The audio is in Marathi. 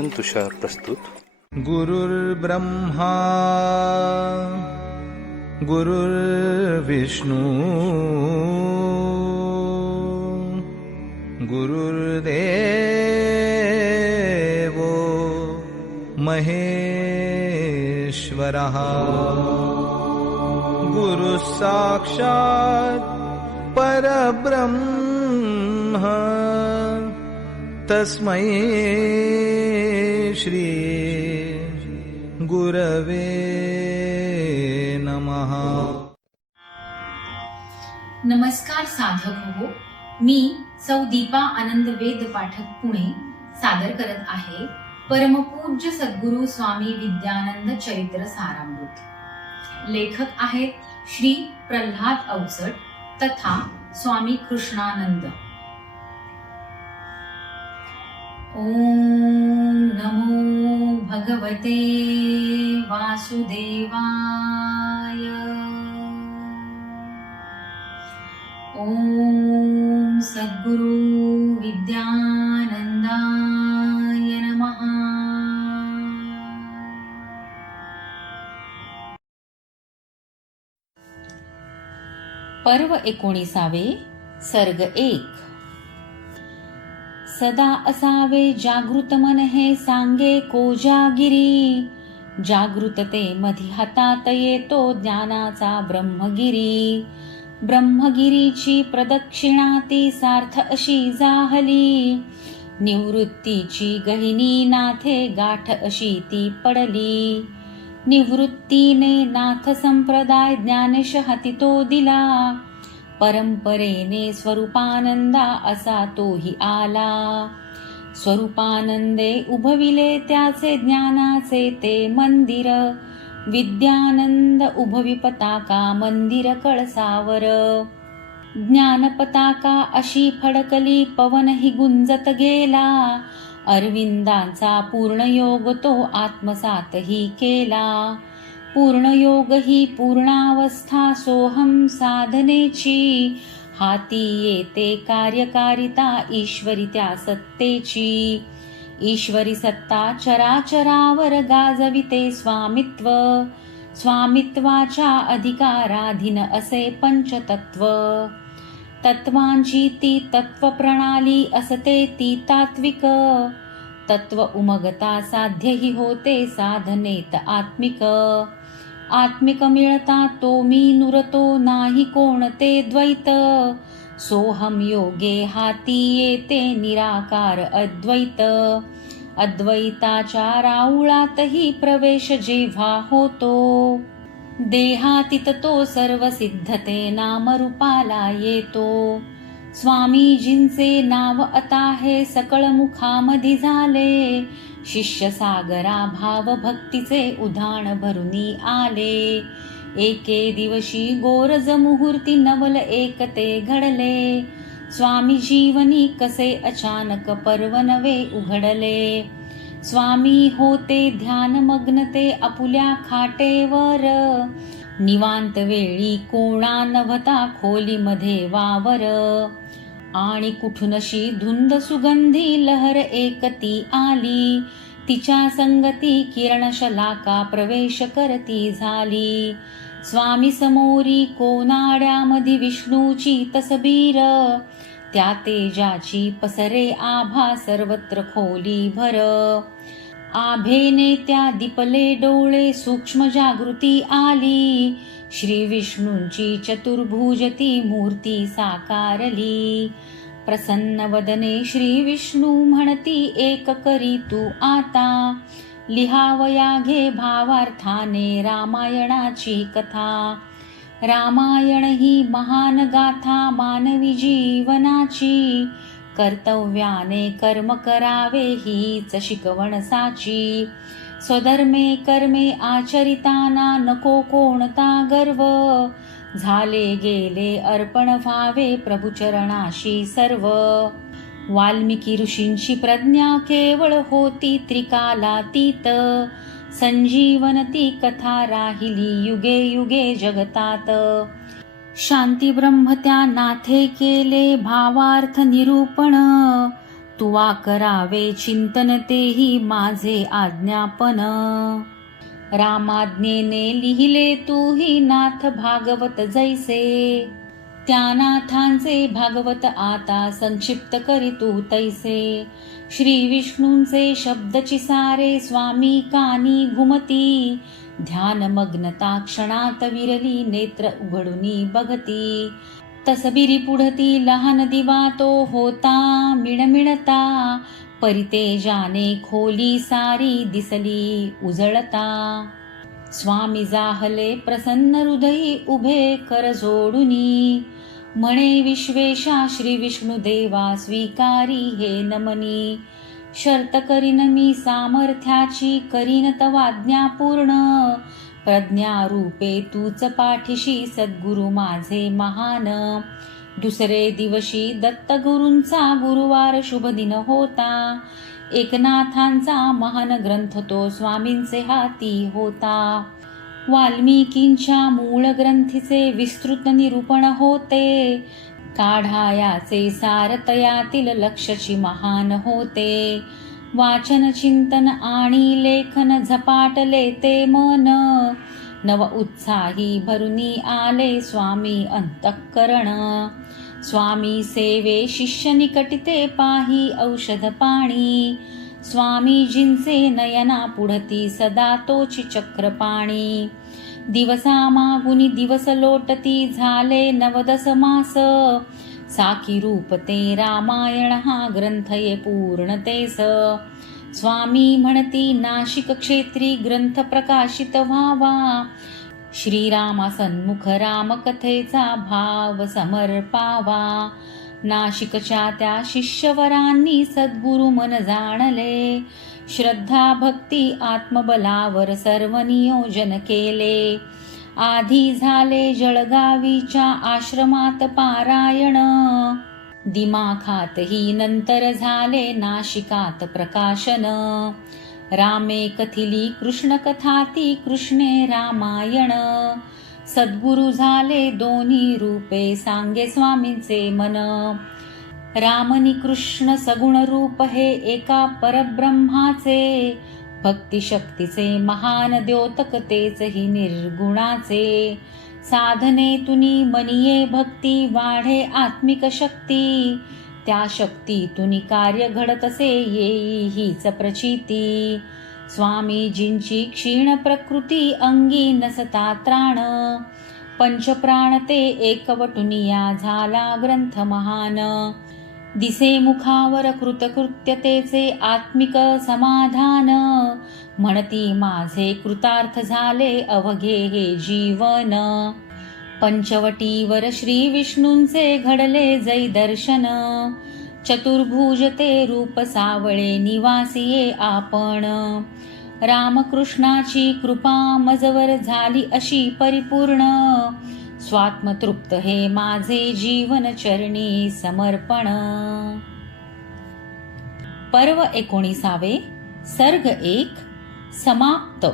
तुषार प्रस्तुत गुरुर्ब्रह्मा गुरुर्विष्णू गुरुर्देवो महेश्वरः। गुरुः साक्षात् परब्रह्म तस्मै श्री गुरवे नमः। नमस्कार साधक हो मी सौ दीपा आनंद वेद पाठक पुणे सादर करत आहे परमपूज्य सद्गुरु स्वामी विद्यानंद चरित्र सारामृत. लेखक आहेत श्री प्रल्हाद अवचट तथा स्वामी कृष्णानंद. ओम नमो भगवते वासुदेवाय। ॐ सद्गुरु विद्यानन्दाय नमः। पर्व एकोणीसावे सर्ग एक। सदा असावे जागृत मन हे सांगे कोजागिरी. जागृतते मधी हातात येतो ज्ञानाचा ब्रह्मगिरी. ब्रह्मगिरीची प्रदक्षिणा ती सार्थ अशी जाहली. निवृत्तीची गहिनी नाथे गाठ अशी ती पडली. निवृत्तीने नाथ संप्रदाय ज्ञानेश हाती तो दिला. परंपरेने स्वरूपानंदा असा तोही आला. स्वरूपानंदे उभविले त्याचे ज्ञानाचे ते मंदिर. विद्यानंद उभवी पताका मंदिर कळसावर. ज्ञान पताका अशी फडकली पवनही गुंजत गेला. अरविंदांचा पूर्ण योग तो आत्मसातही केला. पूर्णयोग ही पूर्णावस्था सोहम साधनेची। हाती येते कार्यकारिता ईश्वरी त्या सत्तेची। ईश्वरी सत्ता चराचरावर गाजविते स्वामित्व। स्वामित्वाच्या अधिकाराधीन असे पंचतत्व। तत्वांची ती तत्व प्रणाली असते ती तात्विक। तत्व उमगता साध्यही होते साधनेत आत्मिक। आत्मिक मिळता तो मी नुरतो नाही कोणते द्वैत. सोहम योगे हाती येते निराकार अद्वैत. अद्वैताच्या राऊळातही प्रवेश जेव्हा होतो देहातीत तो सर्व सिद्धते नामरूपाला येतो. स्वामीजींचे नाव आता हे सकळ मुखामधी झाले शिष्य सागरा भाव भक्तीचे उधाण भरुनी आले. एके दिवशी गोरज मुहूर्ती नवल एकते घडले. स्वामी जीवनी कसे अचानक पर्व नवे उघडले. स्वामी होते ध्यान मग्नते आपुल्या खाटेवर. निवांत वेळी कोणा नभता खोलीमध्ये वावर. आणि कुठूनशी धुंद सुगंधी लहर एकती आली तिच्या संगती किरण शलाका प्रवेश करती झाली. स्वामी समोरी कोनाड्यामध्ये विष्णूची तसबीर त्या तेजाची पसरे आभा सर्वत्र खोली भर. आभेने त्या दिपले डोळे सूक्ष्म जागृती आली. श्री विष्णूंची चतुर्भुजती मूर्ती साकारली. प्रसन्न वदने श्री विष्णू म्हणती एक करी तू आता. लिहावया घे भावार्थाने रामायणाची कथा. रामायण ही महान गाथा मानवी जीवनाची. कर्तव्याने कर्म करावे हीच शिकवण साची. स्वधर्मे कर्मे आचरिताना नको कोणता गर्व. झाले गेले अर्पण व्हावे प्रभुचरणाशी सर्व. वाल्मिकी ऋषींची प्रज्ञा केवळ होती त्रिकालातीत. संजीवनती कथा राहिली युगे युगे जगतात. शांती ब्रह्म त्या नाथे केले भावार्थ निरूपण. तुवा करावे चिंतन तेही माझे आज्ञापन. रामाज्ञेने लिहिले तूही नाथ भागवत जैसे. त्या नाथांचे भागवत आता संक्षिप्त करी तू तैसे. श्री विष्णूंचे शब्दची चिसारे स्वामी कानी घुमती. ध्यानमग्नता क्षणात विरली नेत्र उघडूनी बघती. तसबिरी पुढती लहान दिवा तो होता मिणमिणता. परितेजाने खोली सारी दिसली उजळता. स्वामी जाहले प्रसन्न हृदयी उभे कर जोडुनी. म्हणे विश्वेशा श्री विष्णू देवा स्वीकारी हे नमनी. शर्त करीन मी सामर्थ्याची करीन तवाज्ञा पूर्ण. प्रज्ञा रूपे तूच पाठीशी सद्गुरु माझे महान. दुसरे दिवशी दत्तगुरूंचा गुरुवार शुभ दिन होता. एकनाथांचा महान ग्रंथ तो स्वामींचे हाती होता. वाल्मिकींच्या मूळ ग्रंथीचे विस्तृत निरूपण होते. काढायाचे सारतयातील लक्षची महान होते. वाचन चिंतन आणि लेखन झपाटले ते मन. नव उत्साही भरुनी आले स्वामी अंतःकरण. स्वामी सेवे शिष्य निकटिते पाही औषध पाणी. स्वामीजींचे नयना पुढती सदा तोची चक्रपाणी. दिवसामागुनी दिवस लोटती झाले नवदस मास. साकी रूप ते रामायण हा ग्रंथ ये पूर्णतेस स्वामी म्हणती नाशिक क्षेत्री ग्रंथ प्रकाशित व्हावा. श्रीरामा सन्मुख रामकथेचा भाव समर्पावा. नाशिकच्या त्या शिष्यवरांनी सद्गुरु मन जाणले. श्रद्धा भक्ती आत्मबलावर सर्व नियोजन केले. आधी झाले जळगावीच्या आश्रमात पारायण. दिमाखात ही नंतर झाले नाशिकात प्रकाशन. रामे कथिली कृष्ण कथाती कृष्णे रामायण. सद्गुरु झाले दोन्ही रूपे सांगे स्वामींचे मन. रामनी कृष्ण सगुण रूप हे एका परब्रह्माचे. भक्तिशक्तीचे महान द्योतक तेच ही निर्गुणाचे. साधने तुनी मनिये भक्ती वाढे आत्मिक शक्ती. त्या शक्तीतून कार्य घडत असे येई हीच प्रचिती. स्वामीजींची क्षीण प्रकृती अंगी नसता त्राण. पंचप्राण ते एकवटुनिया झाला ग्रंथ महान. दिसे मुखावर कृतकृत्यतेचे आत्मिक समाधान. म्हणती माझे कृतार्थ झाले अवघे हे जीवन. पंचवटीवर श्री विष्णूंचे घडले जै दर्शन. चतुर्भुज ते रूप सावळे निवासिये आपण. रामकृष्णाची कृपा मजवर झाली अशी परिपूर्ण. स्वात्मतृप्त हे माझे जीवन चरणी समर्पण. पर्व एकोणीसावे सर्ग एक समाप्त.